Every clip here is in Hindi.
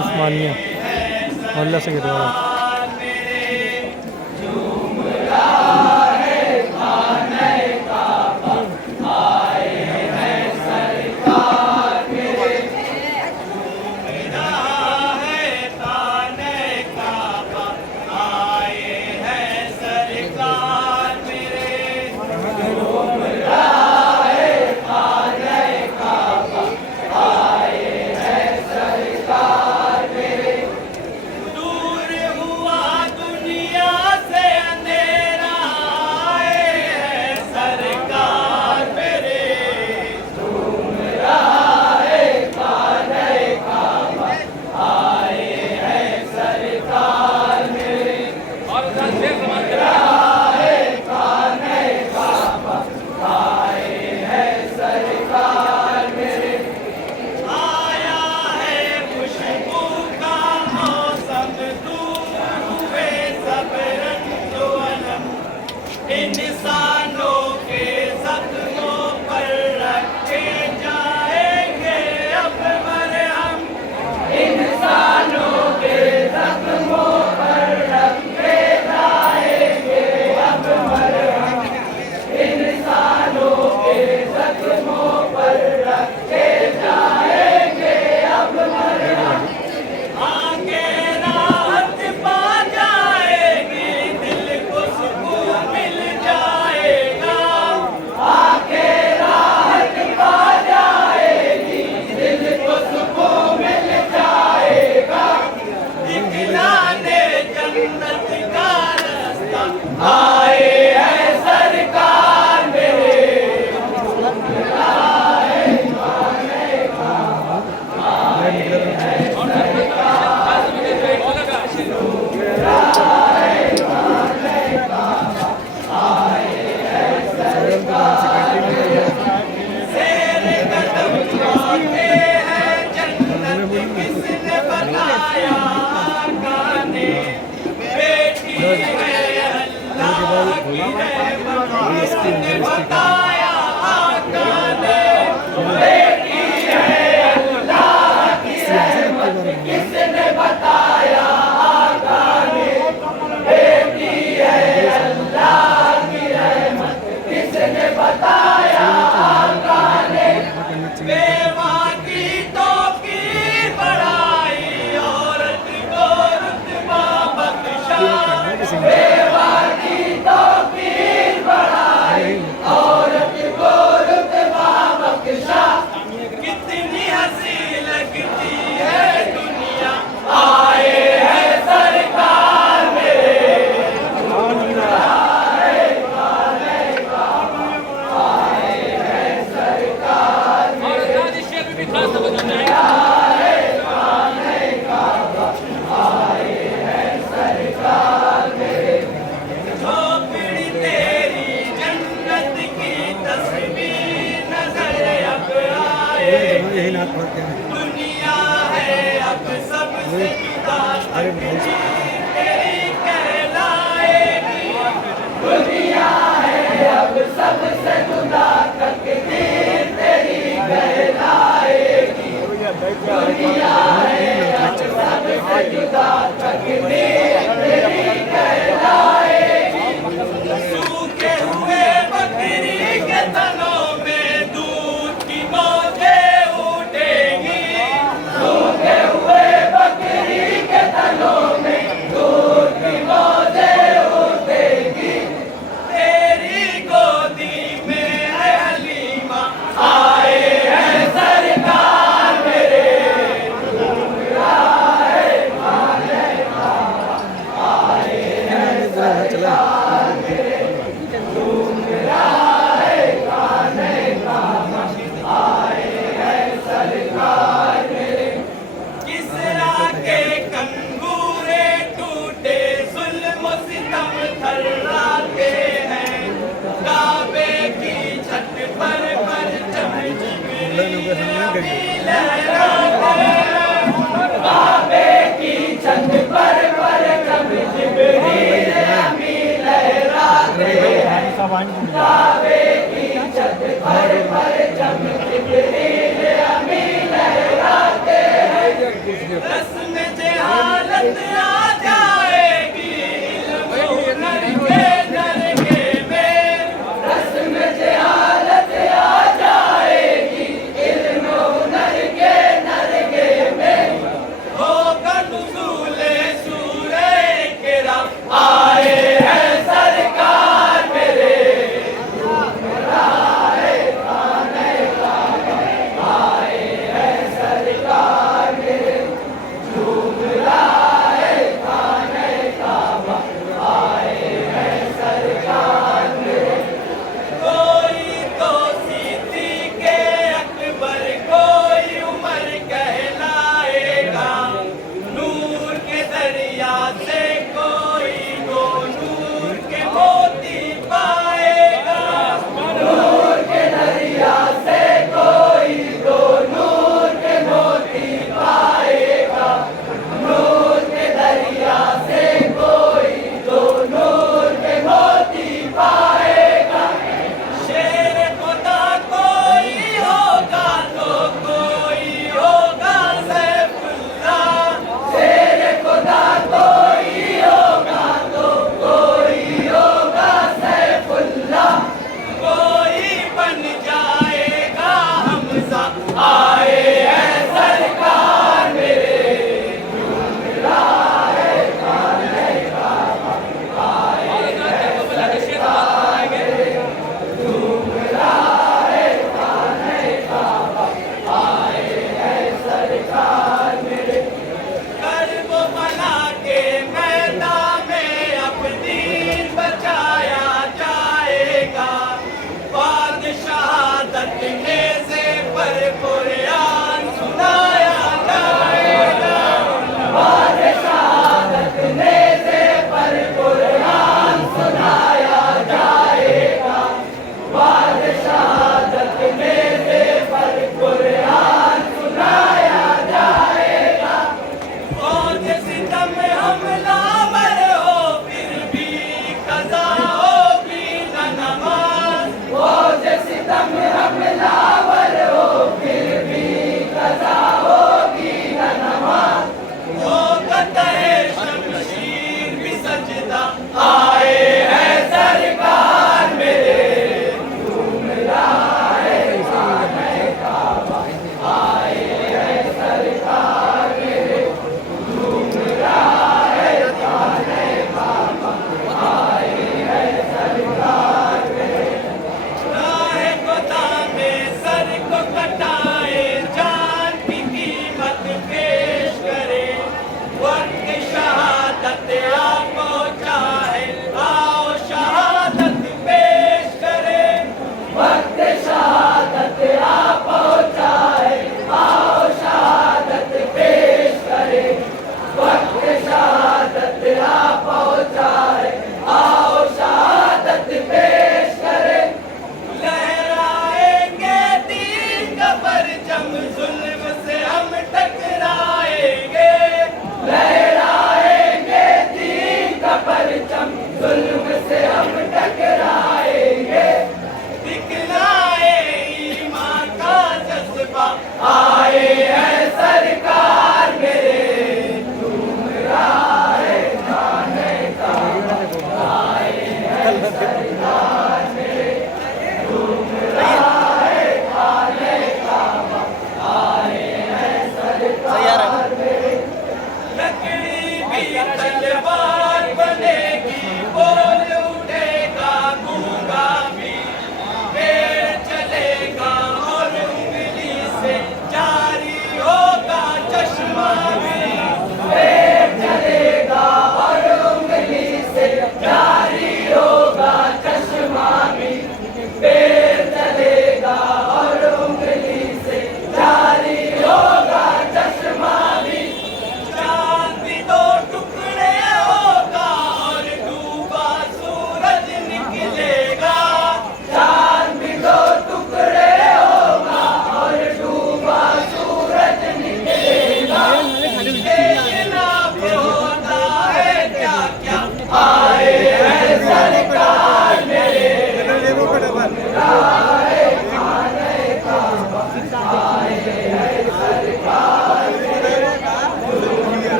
उस्मानिया मोहल्ला से गिरवाड़ा दुनिया है अब सबसे जुदा तेरी कहलाएगी। दुनिया है अब सबसे जुदा तकदीर तेरी कहलाएगी। दुनिया है अब सबसे जुदा तकदीर तेरी कहलाएगी। सूखे हुए बकरी के तनों में दूध की मौजें उठेंगी। सूखे हुए बकरी के तनों में दूध की मौजें उठेंगी। तेरी गोदी में है हलीमा आए हैं सरकार मेरे। सब आइन टूट जाए। रस्म जहालत आ जाएगी हुनर के नरके में, रस्म जहालत आ जाएगी इल्म हुनर के नरके में, होगा नुज़ूले सूरे किराम आए हैं सरकार मेरे,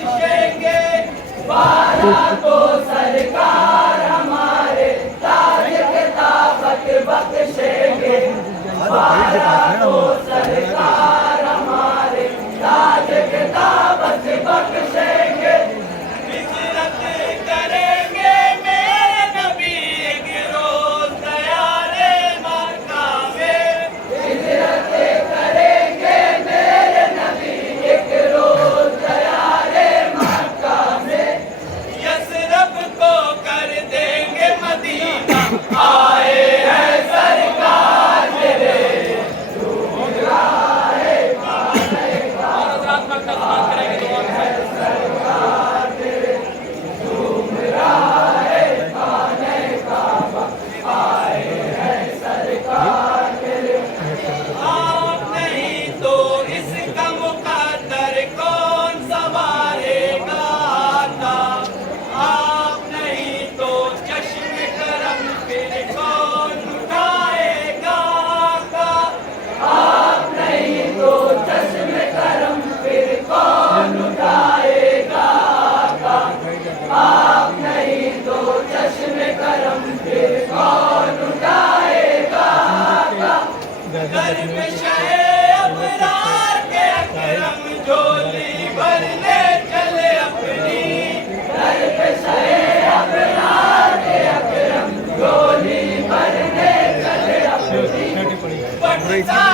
बख्शेंगे, वाला को सरकार हमारे ताज खिताबत बख्शेंगे, वाला को सरकार हमारे ताज खिताबत बख्शेंगे। हिजरत करेंगे मेरे नबी एक रोज दयारे मक्का में, हिजरत करेंगे मेरे नबी एक रोज दयारे मक्का में, यसरब को कर देंगे मदीना, आए हैं सरकार मेरे आप नहीं तो इसका मुकद्दर कौन संवारेगा आता, आप नहीं तो चश्मे करम फिर कौन उठाएगा आका, आप नहीं तो चश्मे करम फिर कौन उठाएगा आका, आप नहीं तो चश्मे करम फिर कौन उठाएगा आका। घर में शहे अबरार के अकरम झोली भरने चले अपनी, घर पे शहे अबरार के अकरम झोली भरने चले अपनी, पटना